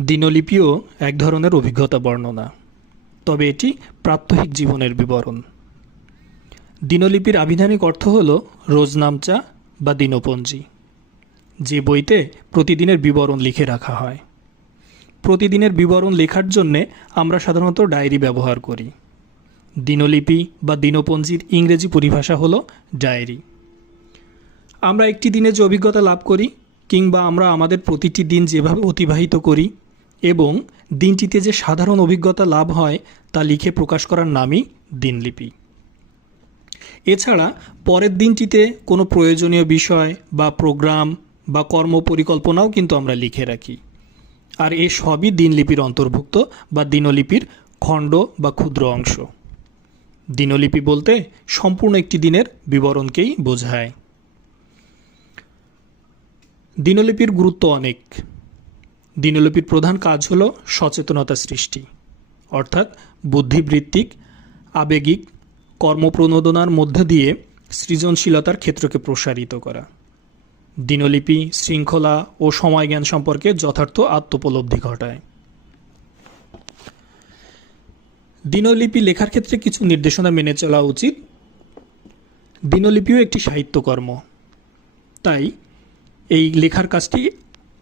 দিনলিপিও এক ধরনের অভিজ্ঞতা বর্ণনা, তবে এটি প্রাত্যহিক জীবনের বিবরণ। দিনলিপির আবিধানিক অর্থ হল রোজনামচা বা দিনপঞ্জি, যে বইতে প্রতিদিনের বিবরণ লিখে রাখা হয়। প্রতিদিনের বিবরণ লেখার জন্যে আমরা সাধারণত ডায়েরি ব্যবহার করি। দিনলিপি বা দিনপঞ্জির ইংরেজি পরিভাষা হল ডায়েরি। আমরা একটি দিনে যে অভিজ্ঞতা লাভ করি, কিংবা আমরা আমাদের প্রতিটি দিন যেভাবে অতিবাহিত করি এবং দিনটিতে যে সাধারণ অভিজ্ঞতা লাভ হয় তা লিখে প্রকাশ করার নামই দিনলিপি। এছাড়া পরের দিনটিতে কোনো প্রয়োজনীয় বিষয় বা প্রোগ্রাম বা কর্ম পরিকল্পনাও কিন্তু আমরা লিখে রাখি। আর এ সবই দিনলিপির অন্তর্ভুক্ত বা দিনলিপির খণ্ড বা ক্ষুদ্র অংশ। দিনলিপি বলতে সম্পূর্ণ একটি দিনের বিবরণকেই বোঝায়। দিনলিপির গুরুত্ব অনেক। দিনলিপির প্রধান কাজ হল সচেতনতা সৃষ্টি, অর্থাৎ বুদ্ধিবৃত্তিক, আবেগিক, কর্মপ্রণোদনার মধ্য দিয়ে সৃজনশীলতার ক্ষেত্রকে প্রসারিত করা। দিনলিপি, শৃঙ্খলা ও সময়জ্ঞান সম্পর্কে যথার্থ আত্মোপলব্ধি ঘটায়। দিনলিপি লেখার ক্ষেত্রে কিছু নির্দেশনা মেনে চলা উচিত। দিনলিপিও একটি সাহিত্যকর্ম। তাই এই লেখার কাজটি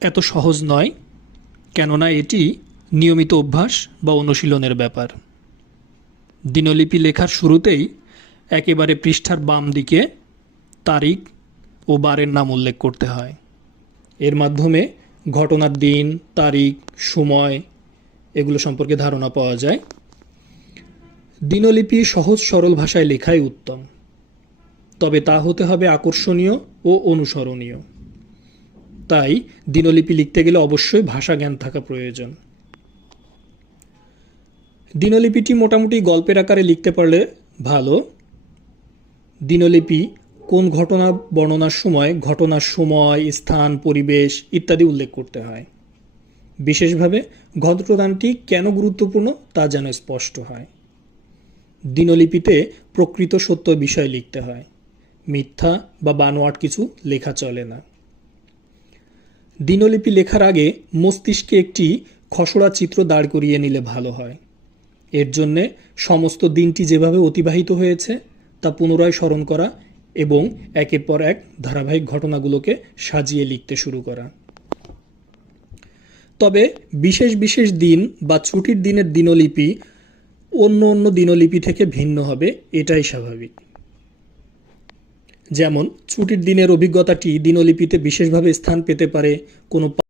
এত সহজ নয় কেননা এটি নিয়মিত অভ্যাস বা অনুশীলনের ব্যাপার। দিনলিপি লেখার শুরুতেই একেবারে পৃষ্ঠার বাম দিকে তারিখ ও বারের নাম উল্লেখ করতে হয়। এর মাধ্যমে ঘটনার দিন, তারিখ, সময় এগুলো সম্পর্কে ধারণা পাওয়া যায়। দিনলিপি সহজ সরল ভাষায় লেখাই উত্তম। তবে তা হতে হবে আকর্ষণীয় ও অনুসরণীয়। তাই দিনলিপি লিখতে গেলে অবশ্যই ভাষা জ্ঞান থাকা প্রয়োজন। দিনলিপিটি মোটামুটি গল্পের আকারে লিখতে পারলে ভালো। দিনলিপি কোন ঘটনা বর্ণনার সময়, ঘটনার সময়, স্থান, পরিবেশ ইত্যাদি উল্লেখ করতে হয়। বিশেষভাবে ঘটনাটি কেন গুরুত্বপূর্ণ তা যেন স্পষ্ট হয়। দিনলিপিতে প্রকৃত সত্য বিষয় লিখতে হয়। মিথ্যা বা বানোয়াট কিছু লেখা চলে না। দিনলিপি লেখার আগে মস্তিষ্কে একটি খসড়া চিত্র দাঁড় করিয়ে নিলে ভালো হয়। এর জন্যে সমস্ত দিনটি যেভাবে অতিবাহিত হয়েছে, তা পুনরায় স্মরণ করা এবং একের পর এক ধারাবাহিক ঘটনাগুলোকে সাজিয়ে লিখতে শুরু করা। তবে বিশেষ বিশেষ দিন বা ছুটির দিনের দিনলিপি অন্য অন্য দিনলিপি থেকে ভিন্ন হবে, এটাই স্বাভাবিক। যেমন ছুটির দিনের অভিজ্ঞতাটি দিনলিপিতে বিশেষভাবে স্থান পেতে পারে কোনো